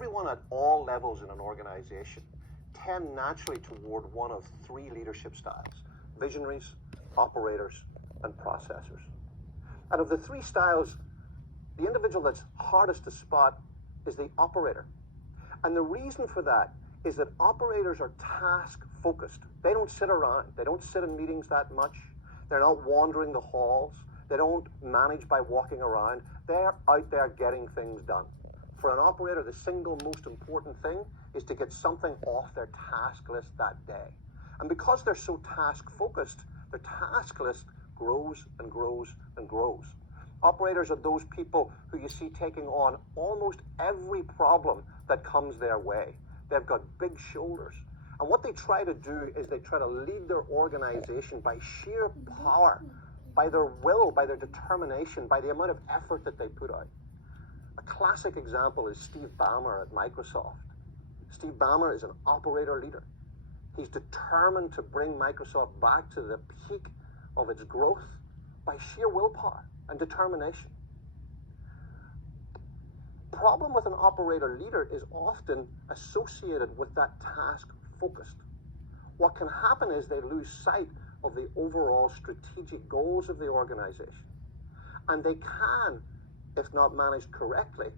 everyone at all levels in an organization tend naturally toward one of three leadership styles: visionaries, operators, and processors. And of the three styles, the individual that's hardest to spot is the operator. And the reason for that is that operators are task-focused. They don't sit around. They don't sit in meetings that much. They're not wandering the halls. They don't manage by walking around. They're out there getting things done. For an operator, the single most important thing is to get something off their task list that day. And because they're so task-focused, their task list grows and grows and grows. Operators are those people who you see taking on almost every problem that comes their way. They've got big shoulders. And what they try to do is they try to lead their organization by sheer power, by their will, by their determination, by the amount of effort that they put out. A classic example is Steve Ballmer at Microsoft. Steve Ballmer is an operator leader. He's determined to bring Microsoft back to the peak of its growth by sheer willpower and determination. Problem with an operator leader is often associated with that task focused. What can happen is they lose sight of the overall strategic goals of the organization. And they can, if not managed correctly,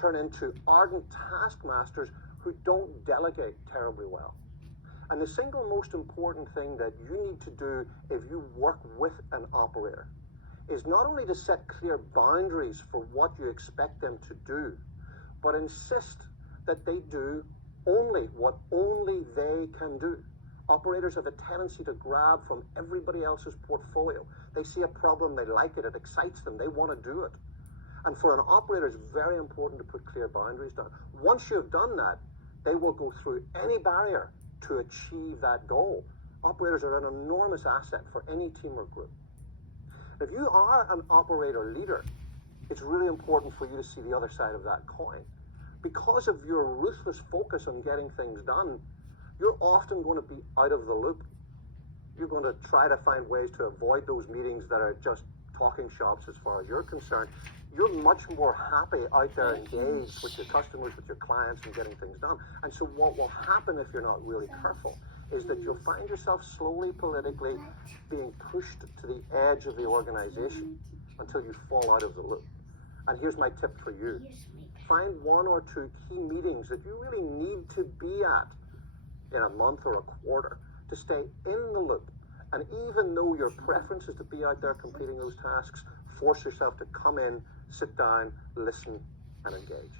turn into ardent taskmasters who don't delegate terribly well. And the single most important thing that you need to do if you work with an operator is not only to set clear boundaries for what you expect them to do, but insist that they do only what only they can do. Operators have a tendency to grab from everybody else's portfolio. They see a problem, they like it, it excites them, they want to do it. And for an operator, it's very important to put clear boundaries down. Once you've done that, they will go through any barrier to achieve that goal. Operators are an enormous asset for any team or group. If you are an operator leader, it's really important for you to see the other side of that coin. Because of your ruthless focus on getting things done, you're often going to be out of the loop. You're going to try to find ways to avoid those meetings that are just talking shops as far as you're concerned. You're much more happy out there engaged with your customers, with your clients, and getting things done. And so what will happen if you're not really careful is that you'll find yourself slowly politically being pushed to the edge of the organization until you fall out of the loop. And here's my tip for you. Find one or two key meetings that you really need to be at in a month or a quarter to stay in the loop. And even though your preference is to be out there completing those tasks, force yourself to come in, sit down, listen, and engage.